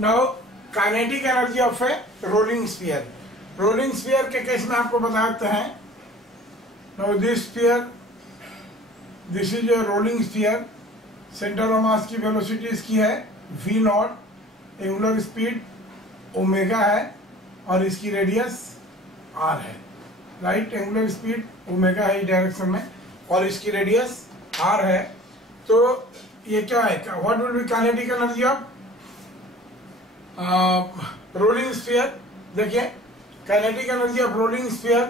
Now kinetic energy of A rolling sphere. Rolling sphere के case में आपको बताते हैं, now this sphere, this is a rolling sphere, centre of mass की velocity इसकी है v not, angular speed omega है और इसकी रेडियस r है, राइट। एंगुलर स्पीड ओमेगा है इस डायरेक्शन में और इसकी रेडियस r है। तो ये क्या है, what will be kinetic energy of rolling sphere? देखिए kinetic energy of rolling sphere,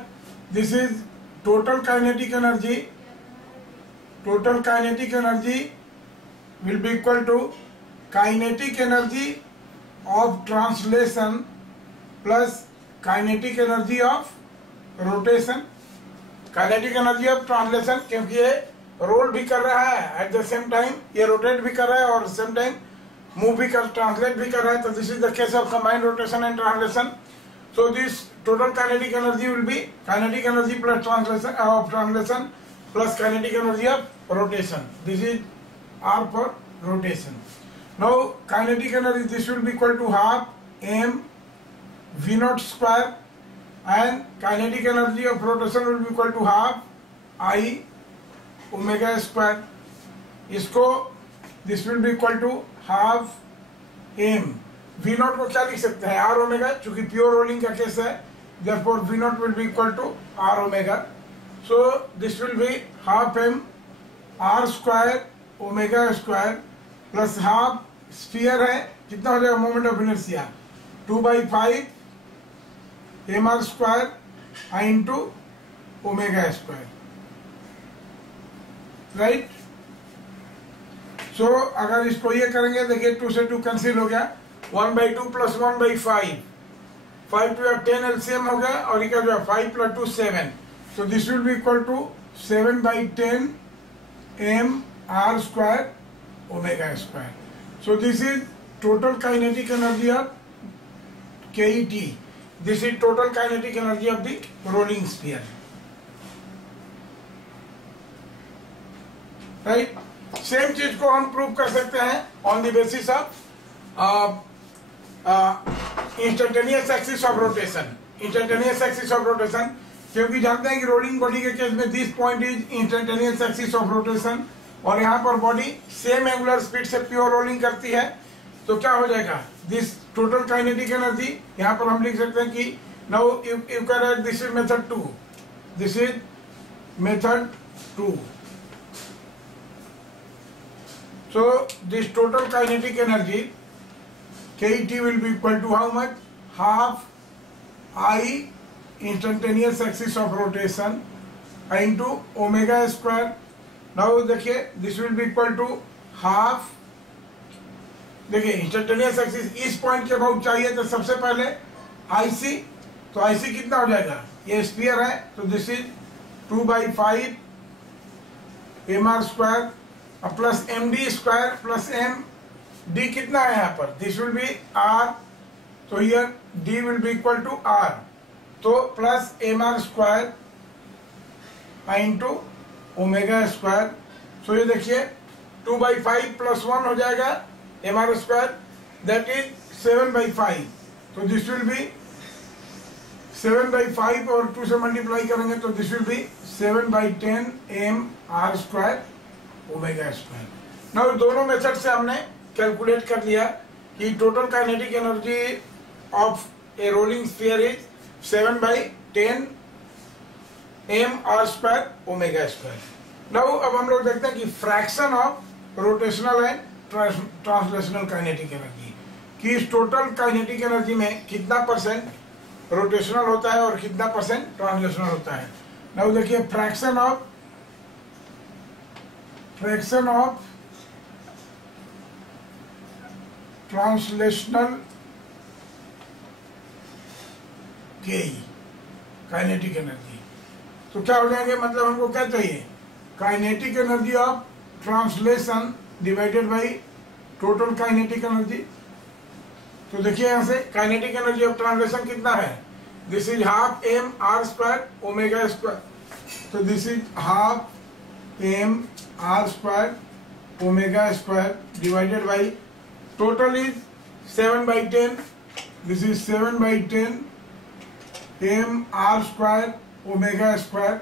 this is total kinetic energy. Total kinetic energy will be equal to kinetic energy of translation plus kinetic energy of rotation। kinetic energy of translation क्योंकि ये role भी कर रहा है, at the same time ये rotate भी कर रहा है और सेम टाइम मूव भी कर, ट्रांसलेट भी कर रहा है। तो this is the case of combined rotation and translation. So this total kinetic energy will be kinetic energy plus translation of translation plus kinetic energy of rotation. This is R for rotation. Now kinetic energy, this will be equal to half m v naught square and kinetic energy of rotation will be equal to half I omega square. इसको this will be equal to half m v naught को क्या लिख सकते हैं, r omega, चूंकि pure rolling का case है, therefore v naught will be equal to r omega. So this will be half m r square omega square plus half sphere है, कितना हो जाएगा moment of inertia 2/5 M are square I into omega square, right. So अगर इसको ये करेंगे, देखिए 2 से 2 कैंसिल हो गया, 1/2 प्लस 1/5, 5 to 10 एलसीएम हो गया और ये क्या हो गया 5 + 2 7। So this will be equal to 7/10 M r square omega square. So this is total kinetic energy of KET. This is total kinetic energy of the rolling sphere. Right? Same चीज को हम प्रूव कर सकते हैं on the basis of instantaneous axis of rotation. Instantaneous axis of rotation क्योंकि जानते हैं कि रोलिंग बॉडी के केस में this point is instantaneous axis of rotation और यहाँ पर बॉडी सेम एंगुलर स्पीड से प्योर रोलिंग करती है। तो क्या हो जाएगा, दिस टोटल काइनेटिक एनर्जी, यहाँ पर हम लिख सकते हैं कि now you can write this is method 2, this is method 2। So this total kinetic energy KET will be equal to how much, half I instantaneous axis of rotation into omega square. Now देखिए this will be equal to half, देखिए instantaneous axis इस point के about चाहिए तो सबसे पहले IC, तो IC कितना हो जाएगा, ये स्फीयर है तो this is 2/5 mr square plus md square plus md कितना है यहाँ पर, दिस विल बी r, तो here d will be equal to r, तो plus mr square into omega square. So ये देखिए 2/5 + 1 हो जाएगा mr स्क्वायर, दैट इज 7/5। तो दिस विल बी 7/5 और 2 से मल्टीप्लाई करेंगे तो this will B 7/10 mr square omega square. Now दोनों मेथड से हमने कैलकुलेट कर लिया कि total kinetic energy of A rolling sphere is 7/10 mr square omega square. Now अब हम लोग देखते हैं कि fraction of rotational and translational kinetic energy, कि इस टोटल काइनेटिक एनर्जी में कितना % रोटेशनल होता है और कितना % ट्रांसलेशनल होता है। नाउ देखिए फ्रैक्शन ऑफ ट्रांसलेशनल के काइनेटिक एनर्जी, तो क्या हो जाएंगे, मतलब हमको क्या चाहिए, kinetic energy of translation divided by total kinetic energy. तो देखिए यहाँ से काइनेटिक एनर्जी ऑफ ट्रांसलेशन कितना है, this is half m are square omega square, तो this is half m are square omega square divided by total is 7/10, this is 7/10 mr² omega square.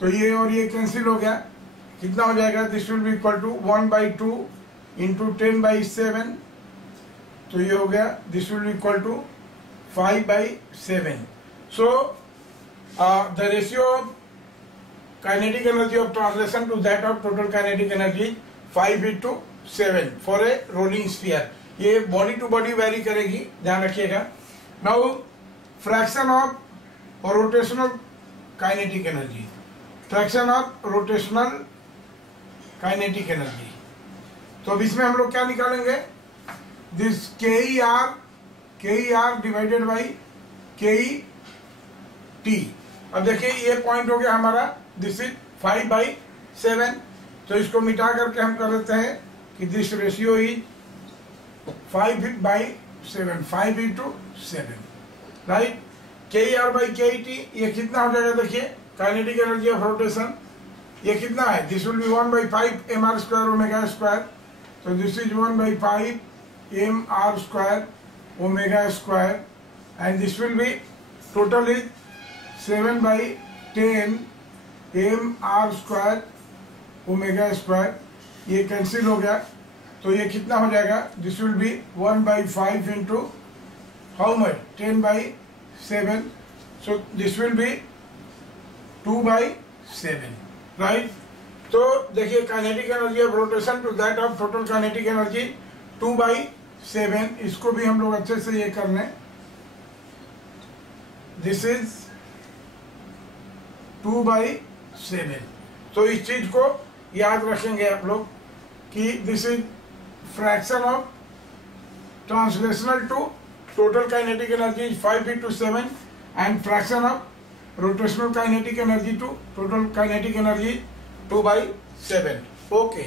तो ये और ये कैंसिल हो गया, कितना हो जाएगा? This will be equal to 1/2 into 10/7, तो ये हो गया, this will be equal to 5/7। So the ratio of kinetic energy of translation to that of total kinetic energy 5:7 for a rolling sphere. ये बॉडी टू बॉडी वेरी करेगी, ध्यान रखिएगा। Now fraction of rotational kinetic energy, fraction of rotational kinetic energy. तो अब इसमें हम लोग क्या निकालेंगे? This KER divided by KET। अब देखिए ये पॉइंट हो गया हमारा, दिस इज 5/7। तो इसको मिटा करके हम कर देते हैं कि this ratio is 5/7, 5:7, right. KER by KET ये कितना हो जाएगा? देखिए काइनेटिक एनर्जी ऑफ रोटेशन ये कितना है? This will be 1/5 mr² omega square. तो this is 1/5 mr² omega square and this will be total is 7/10 mr² omega square. ये कैंसिल हो गया, तो ये कितना हो जाएगा? This will be 1/5 into how much? 10/7। So this will be 2/7, right. तो देखिए kinetic energy of rotation to that of total kinetic energy 2/7। इसको भी हम लोग अच्छे से ये कर लें, दिस इज 2/7। तो इस चीज को याद रखेंगे आप लोग कि this is fraction of translational to total kinetic energy is 5:7 and fraction of rotational kinetic energy to total kinetic energy 2/7। Okay.